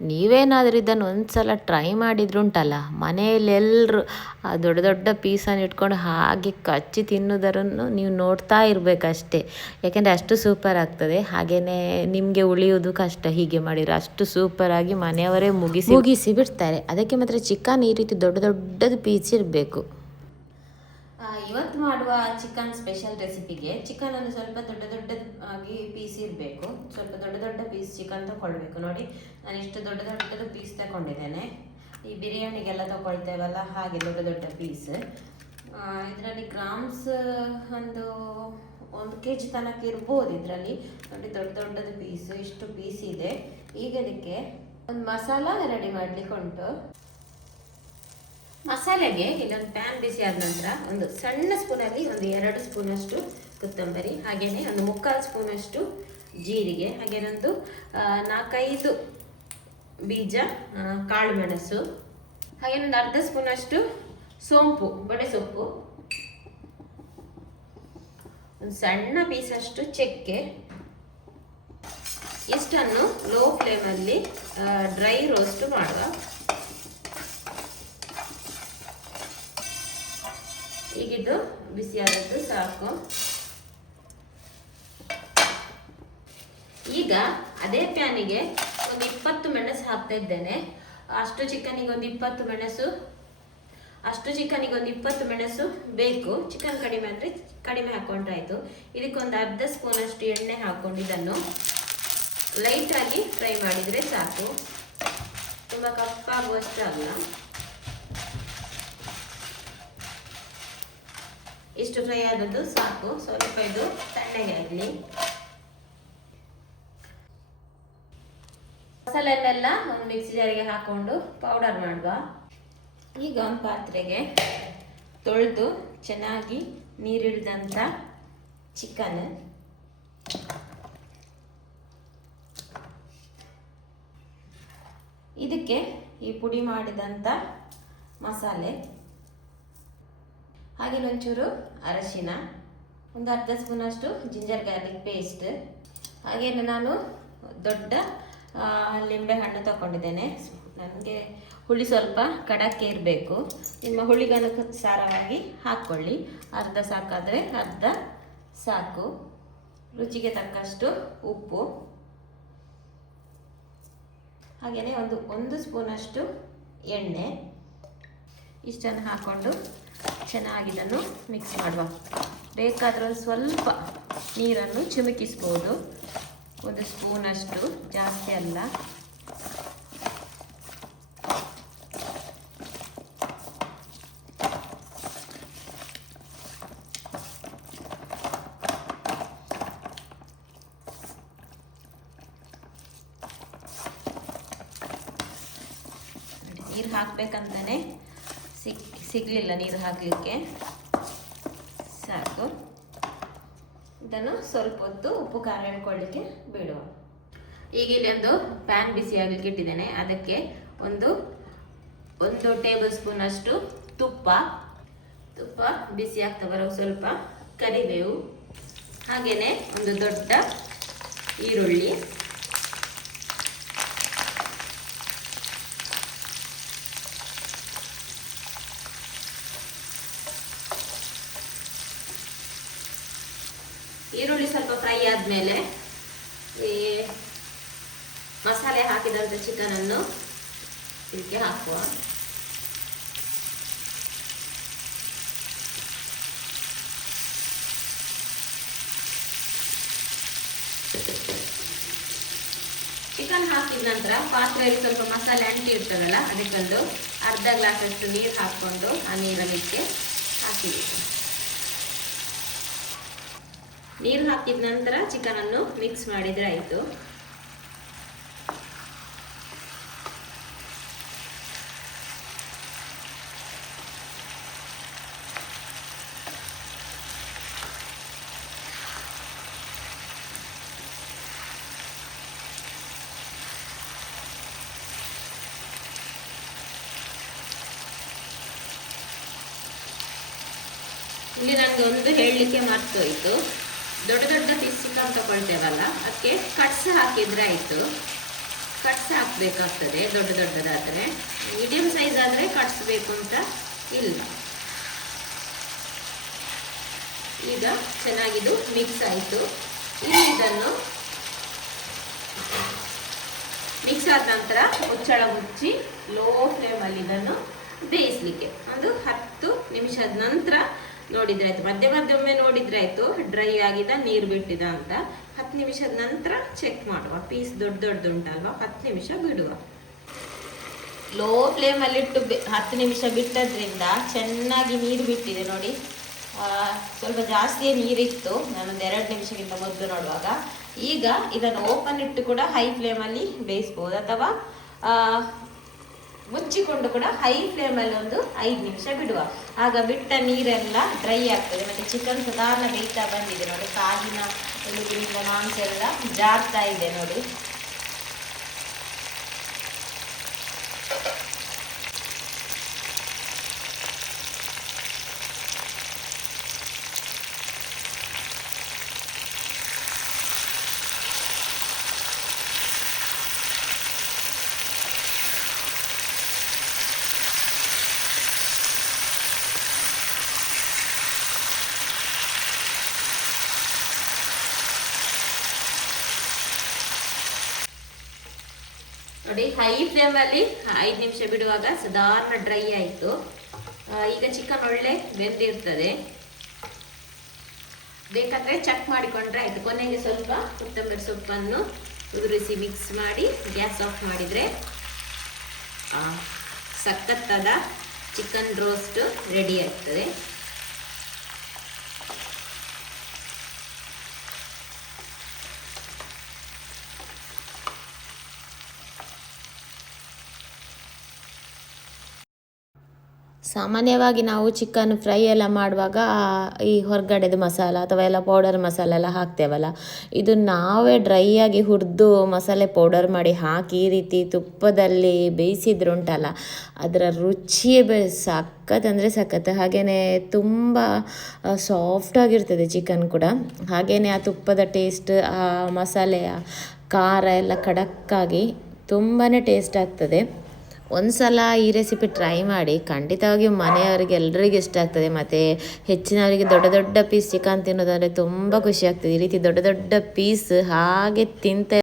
ನೀವೇನಾದರೂ ಇದನ್ನು ಒಂದು ಸಲ ಟ್ರೈ ಮಾಡಿದ್ರುಂಟಲ್ಲ, ಮನೆಯಲ್ಲಿ ಎಲ್ಲರೂ ಆ ದೊಡ್ಡ ದೊಡ್ಡ ಪೀಸನ್ನು ಇಟ್ಕೊಂಡು ಹಾಗೆ ಕಚ್ಚಿ ತಿನ್ನೋದರನ್ನು ನೀವು ನೋಡ್ತಾ ಇರಬೇಕಷ್ಟೇ. ಯಾಕೆಂದರೆ ಅಷ್ಟು ಸೂಪರ್ ಆಗ್ತದೆ. ಹಾಗೆಯೇ ನಿಮಗೆ ಉಳಿಯೋದು ಕಷ್ಟ ಹೀಗೆ ಮಾಡಿದರೆ. ಅಷ್ಟು ಸೂಪರಾಗಿ ಮನೆಯವರೇ ಮುಗಿಸಿ ಬಿಡ್ತಾರೆ. ಅದಕ್ಕೆ ಮಾತ್ರ ಚಿಕನ್ ಈ ರೀತಿ ದೊಡ್ಡ ದೊಡ್ಡದು ಪೀಸ್ ಇರಬೇಕು. ಇವತ್ತು ಮಾಡುವ ಚಿಕನ್ ಸ್ಪೆಷಲ್ ರೆಸಿಪಿಗೆ ಚಿಕನನ್ನು ಸ್ವಲ್ಪ ದೊಡ್ಡ ದೊಡ್ಡದಾಗಿ ಪೀಸ್ ಇರಬೇಕು. ಸ್ವಲ್ಪ ದೊಡ್ಡ ದೊಡ್ಡ ಪೀಸ್ ಚಿಕನ್ ತಗೊಳ್ಬೇಕು. ನೋಡಿ, ನಾನು ಇಷ್ಟು ದೊಡ್ಡ ದೊಡ್ಡದು ಪೀಸ್ ತಗೊಂಡಿದ್ದೇನೆ. ಈ ಬಿರಿಯಾನಿಗೆಲ್ಲ ತಗೊಳ್ತೇವಲ್ಲ ಹಾಗೆ ದೊಡ್ಡ ದೊಡ್ಡ ಪೀಸ್. ಇದರಲ್ಲಿ ಗ್ರಾಮ್ಸ್ ಒಂದು kg ತನಕ ಇರ್ಬೋದು ಇದರಲ್ಲಿ. ನೋಡಿ, ದೊಡ್ಡ ದೊಡ್ಡದು ಪೀಸ್, ಇಷ್ಟು ಪೀಸ್ ಇದೆ. ಈಗ ಇದಕ್ಕೆ ಒಂದು ಮಸಾಲ ರೆಡಿ ಮಾಡಲಿಕ್ಕೆ ಉಂಟು. ಮಸಾಲೆಗೆ ಇಲ್ಲೊಂದು ಪ್ಯಾನ್ ಬಿಸಿ ಆದ ನಂತರ ಒಂದು ಸಣ್ಣ ಸ್ಪೂನಲ್ಲಿ ಒಂದು 2 ಸ್ಪೂನಷ್ಟು ಕೊತ್ತಂಬರಿ, ಹಾಗೆಯೇ ಒಂದು 3/4 ಸ್ಪೂನಷ್ಟು ಜೀರಿಗೆ, ಹಾಗೆಯೇ ಒಂದು 4-5 ಬೀಜ ಕಾಳು ಮೆಣಸು, ಹಾಗೆಯೇ ಒಂದು ಅರ್ಧ ಸ್ಪೂನಷ್ಟು ಸೋಂಪು, ಬಡೆ ಸೊಪ್ಪು, ಒಂದು ಸಣ್ಣ ಪೀಸಷ್ಟು ಚಕ್ಕೆ. ಇಷ್ಟನ್ನು ಲೋ ಫ್ಲೇಮಲ್ಲಿ ಡ್ರೈ ರೋಸ್ಟ್ ಮಾಡುವ. ಈಗಿದ್ದು ಬಿಸಿಯಾದದ್ದು ಸಾಕು. ಈಗ ಅದೇ ಪ್ಯಾನಿಗೆ ಒಂದು 20 ಮೆಣಸು ಹಾಕ್ತಾ ಇದ್ದೇನೆ. ಅಷ್ಟು ಚಿಕನಿಗೆ ಒಂದು 20 ಮೆಣಸು ಬೇಕು. ಚಿಕನ್ ಕಡಿಮೆ ಅಂದರೆ ಕಡಿಮೆ ಹಾಕೊಂಡ್ರಾಯ್ತು. ಇದಕ್ಕೊಂದು ಅರ್ಧ ಸ್ಪೂನಷ್ಟು ಎಣ್ಣೆ ಹಾಕೊಂಡು ಇದನ್ನು ಲೈಟಾಗಿ ಫ್ರೈ ಮಾಡಿದರೆ ಸಾಕು. ತುಂಬ ಕಪ್ಪಾಗುವಷ್ಟು ಅಲ್ಲ, ಇಷ್ಟು ಫ್ರೈ ಆದದ್ದು ಸಾಕು. ಸ್ವಲ್ಪ ಇದು ತಣ್ಣಗೆ ಆಗಲಿ. ಮಸಾಲೆಯನ್ನೆಲ್ಲ ಒಂದು ಮಿಕ್ಸಿ ಜಾರಿಗೆ ಹಾಕೊಂಡು ಪೌಡರ್ ಮಾಡುವ. ಈಗ ಒಂದು ಪಾತ್ರೆಗೆ ತೊಳೆದು ಚೆನ್ನಾಗಿ ನೀರಿಳಿದಂಥ ಚಿಕನ್, ಇದಕ್ಕೆ ಈ ಪುಡಿ ಮಾಡಿದಂಥ ಮಸಾಲೆ, ಹಾಗೆ ಒಂಚೂರು ಅರಶಿನ, ಒಂದು ಅರ್ಧ ಸ್ಪೂನಷ್ಟು ಜಿಂಜರ್ ಗಾರ್ಲಿಕ್ ಪೇಸ್ಟ್, ಹಾಗೆಯೇ ನಾನು ದೊಡ್ಡ ಲಿಂಬೆ ಹಣ್ಣು ತಗೊಂಡಿದ್ದೇನೆ. ನನಗೆ ಹುಳಿ ಸ್ವಲ್ಪ ಕಡಕ್ಕೆ ಇರಬೇಕು. ನಿಮ್ಮ ಹುಳಿಗನುಸಾರವಾಗಿ ಹಾಕ್ಕೊಳ್ಳಿ. ಅರ್ಧ ಸಾಕಾದರೆ ಅರ್ಧ ಸಾಕು. ರುಚಿಗೆ ತಕ್ಕಷ್ಟು ಉಪ್ಪು, ಹಾಗೆಯೇ ಒಂದು ಸ್ಪೂನಷ್ಟು ಎಣ್ಣೆ. ಇಷ್ಟನ್ನು ಹಾಕ್ಕೊಂಡು ಚೆನ್ನಾಗಿ ಇದನ್ನು ಮಿಕ್ಸ್ ಮಾಡುವ. ಬೇಕಾದರೆ ಒಂದು ಸ್ವಲ್ಪ ನೀರನ್ನು ಚಿಮುಕಿಸ್ಬೋದು, 1 ಸ್ಪೂನಷ್ಟು, ಜಾಸ್ತಿ ಅಲ್ಲ. ನೀರು ಹಾಕಬೇಕಂತಾನೆ ಸಿಗಲಿಲ್ಲ ನೀರು ಹಾಕಲಿಕ್ಕೆ. ಸಾಕು. ಇದನ್ನು ಸ್ವಲ್ಪ ಹೊತ್ತು ಉಪ್ಪು ಖಾರ ಹಿಡ್ಕೊಳ್ಳಿಕ್ಕೆ ಬಿಡುವ. ಈಗ ಇಲ್ಲಿ ಒಂದು ಪ್ಯಾನ್ ಬಿಸಿ ಆಗಲಿಕ್ಕೆ ಇಟ್ಟಿದ್ದೇನೆ. ಅದಕ್ಕೆ ಒಂದು ಟೇಬಲ್ ಸ್ಪೂನ್ ಅಷ್ಟು ತುಪ್ಪ ಬಿಸಿ ಆಗ್ತಾ ಬರೋ ಸ್ವಲ್ಪ ಕರಿಬೇವು, ಹಾಗೆಯೇ ಒಂದು ದೊಡ್ಡ ಈರುಳ್ಳಿ, ಈರುಳ್ಳಿ ಸ್ವಲ್ಪ ಫ್ರೈ ಆದಮೇಲೆ ಈ ಮಸಾಲೆ ಹಾಕಿದಂಥ ಚಿಕನನ್ನು ಇದಕ್ಕೆ ಹಾಕುವ. ಚಿಕನ್ ಹಾಕಿದ ನಂತರ ಪಾತ್ರೆಯಲ್ಲಿ ಸ್ವಲ್ಪ ಮಸಾಲೆ ಅಂಟಿ ಇರ್ತದಲ್ಲ, ಅದಕ್ಕೊಂದು ಅರ್ಧ ಗ್ಲಾಸಷ್ಟು ನೀರು ಹಾಕ್ಕೊಂಡು ಆ ನೀರಲ್ಲಿಕ್ಕೆ ಹಾಕಿಬೇಕು. ನೀರು ಹಾಕಿದ ನಂತರ ಚಿಕನನ್ನು ಮಿಕ್ಸ್ ಮಾಡಿದರೆ ಆಯಿತು. ಇಲ್ಲಿ ನನಗೆ ಒಂದು ಹೇಳಲಿಕ್ಕೆ ಮರ್ತೋಯ್ತು. ದೊಡ್ಡ ದೊಡ್ಡ ಪೀಸ್ ಚಿಕನ್ ತಗೊಳ್ತೇವಲ್ಲ, ಅದಕ್ಕೆ ಕಟ್ಸ್ ಹಾಕಿದ್ರೆ ಆಯಿತು. ಕಟ್ಸ್ ಹಾಕಬೇಕಾಗ್ತದೆ. ದೊಡ್ಡದಾದರೆ ಮೀಡಿಯಮ್ ಸೈಜ್ ಆದರೆ ಕಟ್ಸ್ಬೇಕು ಅಂತ ಇಲ್ಲ. ಈಗ ಚೆನ್ನಾಗಿದು ಮಿಕ್ಸ್ ಆಯಿತು. ಇಲ್ಲಿ ಇದನ್ನು ಮಿಕ್ಸ್ ಆದ ನಂತರ ಮುಚ್ಚಳ ಮುಚ್ಚಿ ಲೋ ಫ್ಲೇಮಲ್ಲಿ ಇದನ್ನು ಬೇಯಿಸಲಿಕ್ಕೆ ಒಂದು 10 ನಿಮಿಷದ ನಂತರ ನೋಡಿದ್ರೆ ಆಯ್ತು. ಮಧ್ಯೆ ಒಮ್ಮೆ ನೋಡಿದ್ರೆ ಆಯ್ತು ಡ್ರೈ ಆಗಿದ, ನೀರು ಬಿಟ್ಟಿದ ಅಂತ. 10 ನಿಮಿಷದ ನಂತರ ಚೆಕ್ ಮಾಡುವ. ಪೀಸ್ ದೊಡ್ಡ ಉಂಟಲ್ವಾ, 10 ನಿಮಿಷ ಬಿಡುವ. ಲೋ ಫ್ಲೇಮಲ್ಲಿಟ್ಟು 10 ನಿಮಿಷ ಬಿಟ್ಟದ್ರಿಂದ ಚೆನ್ನಾಗಿ ನೀರು ಬಿಟ್ಟಿದೆ ನೋಡಿ. ಸ್ವಲ್ಪ ಜಾಸ್ತಿಯೇ ನೀರಿತ್ತು ನಾನೊಂದು 2 ನಿಮಿಷಕ್ಕಿಂತ ಮೊದಲು ನೋಡುವಾಗ. ಈಗ ಇದನ್ನು ಓಪನ್ ಇಟ್ಟು ಕೂಡ ಹೈ ಫ್ಲೇಮಲ್ಲಿ ಬೇಯಿಸ್ಬೋದು, ಅಥವಾ ಮುಚ್ಚಿಕೊಂಡು ಕೂಡ ಹೈ ಫ್ಲೇಮಲ್ಲಿ ಒಂದು 5 ನಿಮಿಷ ಬಿಡುವ. ಆಗ ಬಿಟ್ಟ ನೀರೆಲ್ಲ ಡ್ರೈ ಆಗ್ತದೆ. ಮತ್ತು ಚಿಕನ್ ಸಾಧಾರಣ ಬೇಯ್ತಾ ಬಂದಿದೆ ನೋಡಿ. ಕಾಲಿನ ಎಲುಬಿನಿಂದ ಮಾಂಸ ಎಲ್ಲ ಜಾರ್ತಾ ಇದೆ ನೋಡಿ. ನೋಡಿ ಹೈ ಫ್ಲೇಮಲ್ಲಿ 5 ನಿಮಿಷ ಬಿಡುವಾಗ ಸಾಧಾರಣ ಡ್ರೈ ಆಯಿತು. ಈಗ ಚಿಕನ್ ಒಳ್ಳೆ ಬೆಂದಿರ್ತದೆ. ಬೇಕಾದರೆ ಚೆಕ್ ಮಾಡಿಕೊಂಡ್ರೆ ಆಯಿತು. ಕೊನೆಗೆ ಸ್ವಲ್ಪ ಕೊತ್ತಂಬರಿ ಸೊಪ್ಪನ್ನು ಉದುರಿಸಿ ಮಿಕ್ಸ್ ಮಾಡಿ ಗ್ಯಾಸ್ ಆಫ್ ಮಾಡಿದರೆ ಸಖತ್ತಾದ ಚಿಕನ್ ರೋಸ್ಟ್ ರೆಡಿ ಆಗ್ತದೆ. ಸಾಮಾನ್ಯವಾಗಿ ನಾವು ಚಿಕನ್ ಫ್ರೈ ಎಲ್ಲ ಮಾಡುವಾಗ ಈ ಹೊರಗಡೆದು ಮಸಾಲ ಅಥವಾ ಎಲ್ಲ ಪೌಡರ್ ಮಸಾಲೆ ಎಲ್ಲ ಹಾಕ್ತೇವಲ್ಲ, ಇದು ನಾವೇ ಡ್ರೈ ಆಗಿ ಹುರಿದು ಮಸಾಲೆ ಪೌಡರ್ ಮಾಡಿ ಹಾಕಿ ಈ ರೀತಿ ತುಪ್ಪದಲ್ಲಿ ಬೇಯಿಸಿದ್ರೆ ಉಂಟಲ್ಲ, ಅದರ ರುಚಿಯೇ ಸಖತ್ ಅಂದರೆ ಸಖತ್. ಹಾಗೆಯೇ ತುಂಬ ಸಾಫ್ಟಾಗಿರ್ತದೆ ಚಿಕನ್ ಕೂಡ. ಹಾಗೆಯೇ ಆ ತುಪ್ಪದ ಟೇಸ್ಟ್, ಆ ಮಸಾಲೆಯ ಖಾರ ಎಲ್ಲ ಖಡಕ್ಕಾಗಿ ತುಂಬಾ ಟೇಸ್ಟ್ ಆಗ್ತದೆ. ಒಂದು ಸಲ ಈ ರೆಸಿಪಿ ಟ್ರೈ ಮಾಡಿ, ಖಂಡಿತವಾಗಿಯೂ ಮನೆಯವರಿಗೆ ಎಲ್ಲರಿಗೆ ಇಷ್ಟ ಆಗ್ತದೆ. ಮತ್ತು ಹೆಚ್ಚಿನವರಿಗೆ ದೊಡ್ಡ ಪೀಸ್ ಚಿಕನ್ ತಿನ್ನೋದಂದರೆ ತುಂಬ ಖುಷಿ ಆಗ್ತದೆ. ಈ ರೀತಿ ದೊಡ್ಡ ಪೀಸ್ ಹಾಗೆ ತಿಂತ